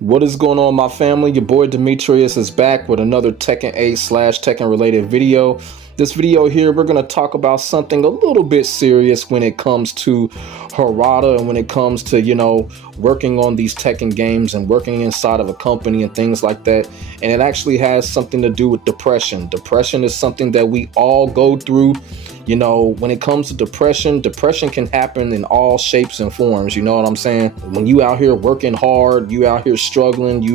What is going on, my family? Your boy Demetrius is back with another Tekken 8 slash Tekken related video. This video here, we're going to talk about something a little bit serious when it comes to Harada and when it comes to, working on these Tekken games and working inside of a company and things like that. And it actually has something to do with depression. Depression is something that we all go through. When it comes to depression can happen in all shapes and forms. You know what I'm saying? When you out here working hard, you out here struggling,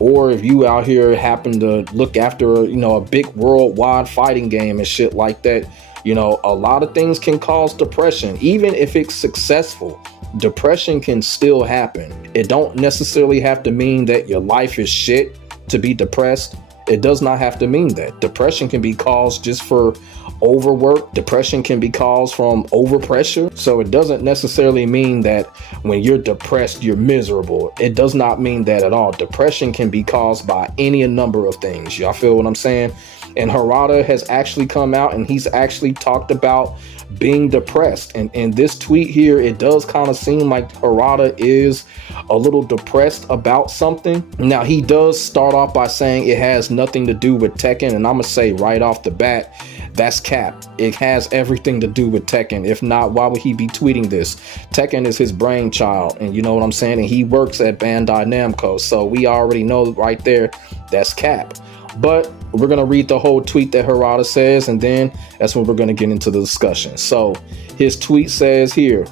or if you out here happen to look after, a big worldwide fighting game and shit like that, a lot of things can cause depression. Even if it's successful, depression can still happen. It don't necessarily have to mean that your life is shit to be depressed. It does not have to mean that. Depression can be caused just for overwork. Depression can be caused from overpressure. So it doesn't necessarily mean that when you're depressed, you're miserable. It does not mean that at all. Depression can be caused by any number of things. Y'all feel what I'm saying? And Harada has actually come out and he's actually talked about being depressed. And in this tweet here, it does kind of seem like Harada is a little depressed about something. Now, he does start off by saying it has nothing to do with Tekken. And I'm going to say right off the bat, that's cap. It has everything to do with Tekken. If not, why would he be tweeting this? Tekken is his brainchild. And you know what I'm saying? And he works at Bandai Namco. So we already know right there, that's cap. But we're going to read the whole tweet that Harada says, and then that's when we're going to get into the discussion. So his tweet says here,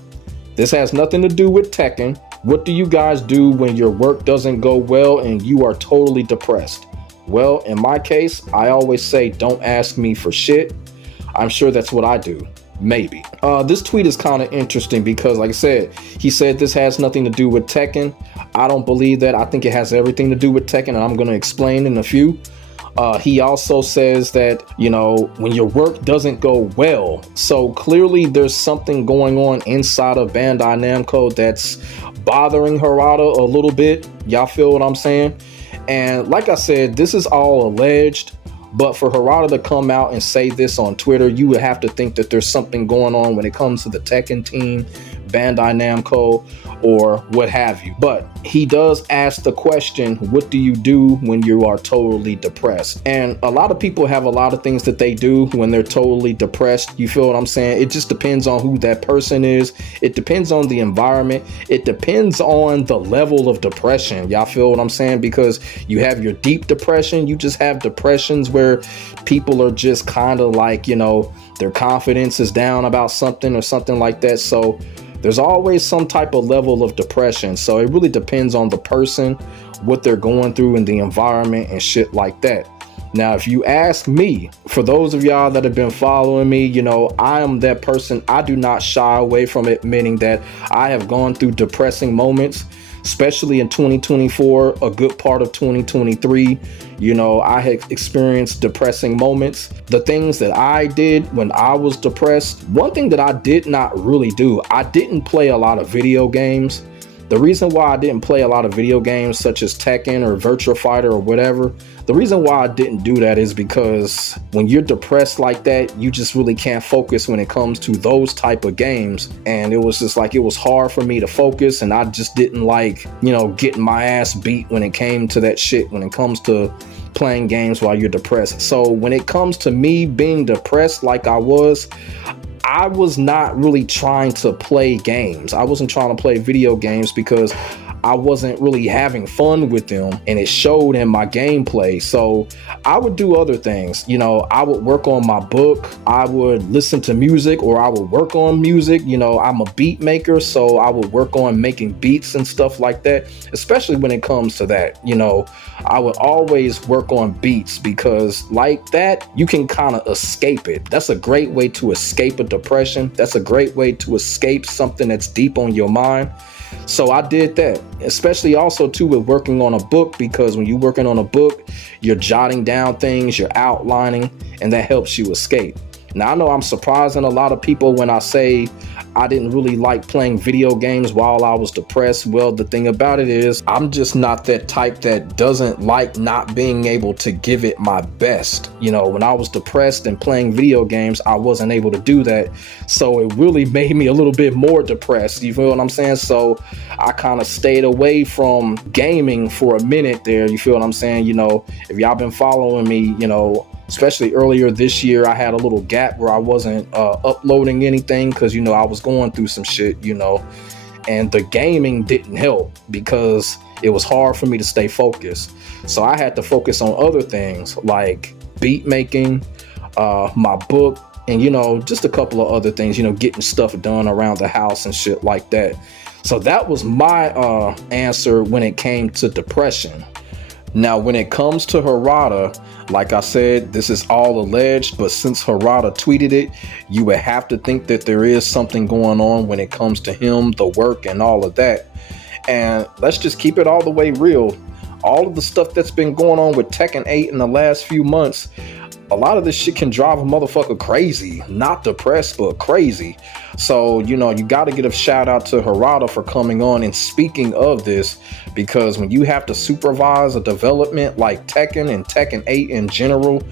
this has nothing to do with Tekken. What do you guys do when your work doesn't go well and you are totally depressed? Well, in my case, I always say, don't ask me for shit. I'm sure that's what I do. Maybe. This tweet is kind of interesting because, like I said, he said this has nothing to do with Tekken. I don't believe that. I think it has everything to do with Tekken, and I'm going to explain in a few. He also says that, when your work doesn't go well, so clearly there's something going on inside of Bandai Namco that's bothering Harada a little bit. Y'all feel what I'm saying? And like I said, this is all alleged, but for Harada to come out and say this on Twitter, you would have to think that there's something going on when it comes to the Tekken team, Bandai Namco, or what have you. But he does ask the question, what do you do when you are totally depressed? And a lot of people have a lot of things that they do when they're totally depressed. You feel what I'm saying? It just depends on who that person is. It depends on the environment. It depends on the level of depression. Y'all feel what I'm saying? Because you have your deep depression. You just have depressions where people are just kind of like, their confidence is down about something or something like that. So there's always some type of level of depression. So it really depends on the person, what they're going through in the environment and shit like that. Now, if you ask me, for those of y'all that have been following me, I am that person. I do not shy away from admitting that I have gone through depressing moments, especially in 2024, a good part of 2023. I had experienced depressing moments. The things that I did when I was depressed, one thing that I did not really do, I didn't play a lot of video games. The reason why I didn't play a lot of video games such as Tekken or Virtua Fighter or whatever, the reason why I didn't do that is because when you're depressed like that, you just really can't focus when it comes to those type of games. And it was just like, it was hard for me to focus, and I just didn't like, getting my ass beat when it came to that shit, when it comes to playing games while you're depressed. So when it comes to me being depressed like I was not really trying to play games. I wasn't trying to play video games because I wasn't really having fun with them, and it showed in my gameplay. So I would do other things. I would work on my book. I would listen to music, or I would work on music. I'm a beat maker, so I would work on making beats and stuff like that, especially when it comes to that. I would always work on beats because like that, you can kind of escape it. That's a great way to escape a depression. That's a great way to escape something that's deep on your mind. So I did that, especially also too with working on a book, because when you're working on a book, you're jotting down things, you're outlining, and that helps you escape. Now, I know I'm surprising a lot of people when I say I didn't really like playing video games while I was depressed. Well, the thing about it is I'm just not that type that doesn't like not being able to give it my best. You know, when I was depressed and playing video games, I wasn't able to do that. So it really made me a little bit more depressed. You feel what I'm saying? So I kind of stayed away from gaming for a minute there. You feel what I'm saying? You know, if y'all been following me, you know, especially earlier this year, I had a little gap where I wasn't uploading anything because, you know, I was going through some shit, you know, and the gaming didn't help because it was hard for me to stay focused. So I had to focus on other things like beat making, my book, and, you know, just a couple of other things, you know, getting stuff done around the house and shit like that. So that was my answer when it came to depression. Now, when it comes to Harada, like I said, this is all alleged, but since Harada tweeted it, you would have to think that there is something going on when it comes to him, the work, and all of that. And let's just keep it all the way real. All of the stuff that's been going on with Tekken 8 in the last few months, a lot of this shit can drive a motherfucker crazy. Not depressed, but crazy. So, you know, you got to give a shout out to Harada for coming on and speaking of this, because when you have to supervise a development like Tekken and Tekken 8 in general,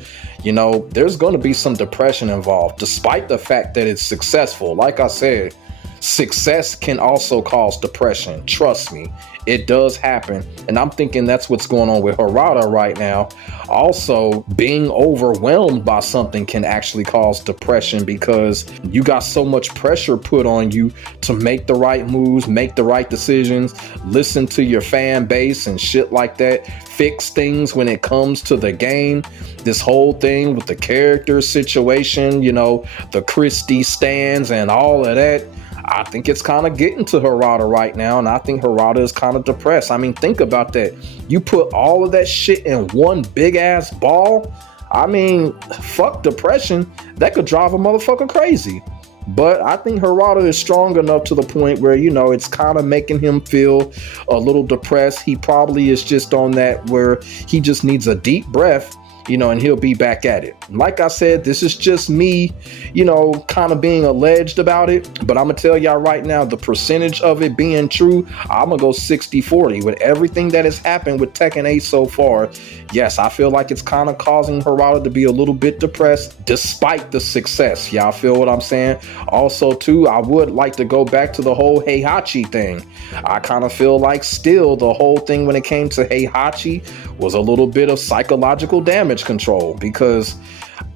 you know, there's going to be some depression involved, despite the fact that it's successful. Like I said, success can also cause depression. Trust me, it does happen. And I'm thinking that's what's going on with Harada right now. Also, being overwhelmed by something can actually cause depression because you got so much pressure put on you to make the right moves, make the right decisions, listen to your fan base and shit like that, fix things when it comes to the game. This whole thing with the character situation, you know, the Christie stands and all of that, I think it's kind of getting to Harada right now, and I think Harada is kind of depressed. I mean, think about that. You put all of that shit in one big ass ball. I mean, fuck depression. That could drive a motherfucker crazy. But I think Harada is strong enough to the point where, you know, it's kind of making him feel a little depressed. He probably is just on that where he just needs a deep breath, you know, and he'll be back at it. Like I said, this is just me, you know, kind of being alleged about it. But I'm going to tell y'all right now, the percentage of it being true, I'm going to go 60-40 with everything that has happened with Tekken 8 so far. Yes, I feel like it's kind of causing Harada to be a little bit depressed despite the success. Y'all feel what I'm saying? Also, too, I would like to go back to the whole Heihachi thing. I kind of feel like still the whole thing when it came to Heihachi was a little bit of psychological damage control, because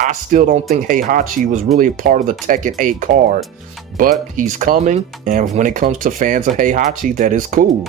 I still don't think Heihachi was really a part of the Tekken 8 card, but he's coming, and when it comes to fans of Heihachi, that is cool.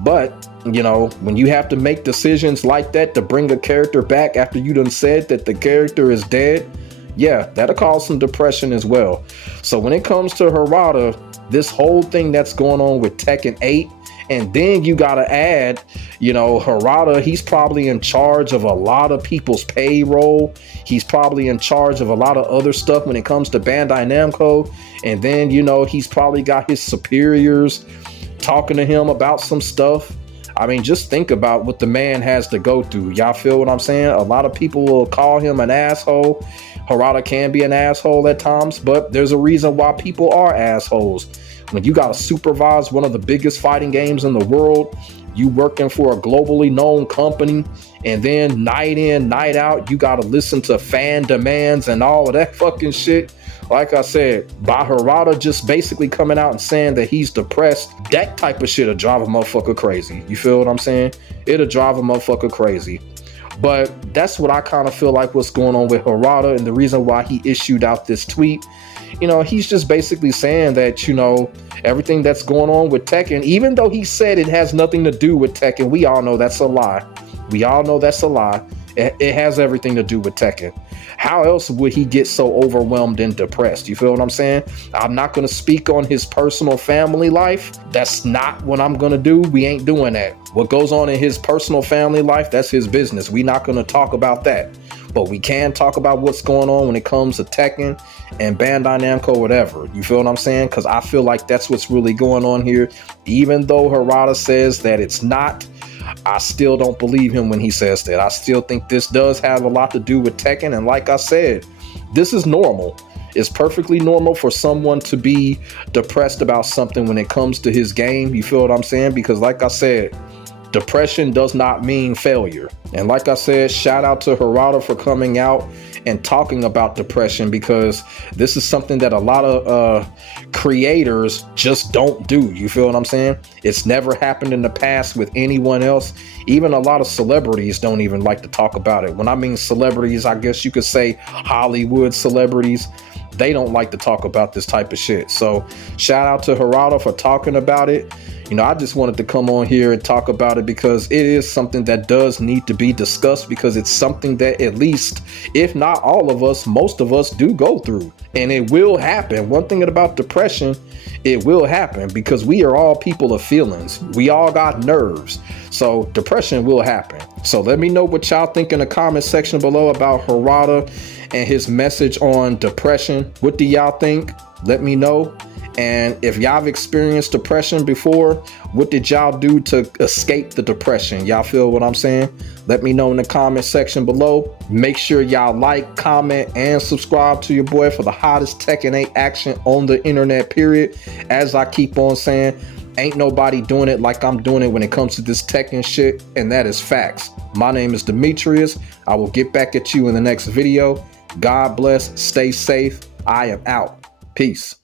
But, you know, when you have to make decisions like that to bring a character back after you done said that the character is dead, yeah, that'll cause some depression as well. So when it comes to Harada, this whole thing that's going on with Tekken 8, and then you got to add, you know, Harada, he's probably in charge of a lot of people's payroll. He's probably in charge of a lot of other stuff when it comes to Bandai Namco. And then, you know, he's probably got his superiors talking to him about some stuff. I mean, just think about what the man has to go through. Y'all feel what I'm saying? A lot of people will call him an asshole. Harada can be an asshole at times, but there's a reason why people are assholes. When you got to supervise one of the biggest fighting games in the world, you working for a globally known company, and then night in, night out, you got to listen to fan demands and all of that fucking shit. Like I said, by Harada just basically coming out and saying that he's depressed, that type of shit'll drive a motherfucker crazy. You feel what I'm saying? It'll drive a motherfucker crazy. But that's what I kind of feel like what's going on with Harada, and the reason why he issued out this tweet. You know, he's just basically saying that, you know, everything that's going on with Tekken, even though he said it has nothing to do with Tekken, we all know that's a lie. We all know that's a lie. It has everything to do with Tekken. How else would he get so overwhelmed and depressed? You feel what I'm saying? I'm not going to speak on his personal family life. That's not what I'm going to do. We ain't doing that. What goes on in his personal family life, that's his business. We're not going to talk about that. But we can talk about what's going on when it comes to Tekken and Bandai Namco, whatever. You feel what I'm saying? Because I feel like that's what's really going on here. Even though Harada says that it's not, I still don't believe him when he says that. I still think this does have a lot to do with Tekken. And like I said, this is normal. It's perfectly normal for someone to be depressed about something when it comes to his game. You feel what I'm saying? Because like I said, depression does not mean failure. And like I said, shout out to Harada for coming out and talking about depression, because this is something that a lot of creators just don't do. You feel what I'm saying? It's never happened in the past with anyone else. Even a lot of celebrities don't even like to talk about it. When I mean celebrities, I guess you could say Hollywood celebrities. They don't like to talk about this type of shit. So shout out to Harada for talking about it. You know, I just wanted to come on here and talk about it because it is something that does need to be discussed, because it's something that at least, if not all of us, most of us do go through. And it will happen. One thing about depression, it will happen, because we are all people of feelings. We all got nerves. So depression will happen. So let me know what y'all think in the comment section below about Harada and his message on depression. What do y'all think? Let me know. And if y'all have experienced depression before, what did y'all do to escape the depression? Y'all feel what I'm saying? Let me know in the comment section below. Make sure y'all like, comment, and subscribe to your boy for the hottest Tekken 8 action on the internet, period. As I keep on saying, ain't nobody doing it like I'm doing it when it comes to this Tekken shit, and that is facts. My name is Demetrius. I will get back at you in the next video. God bless. Stay safe. I am out. Peace.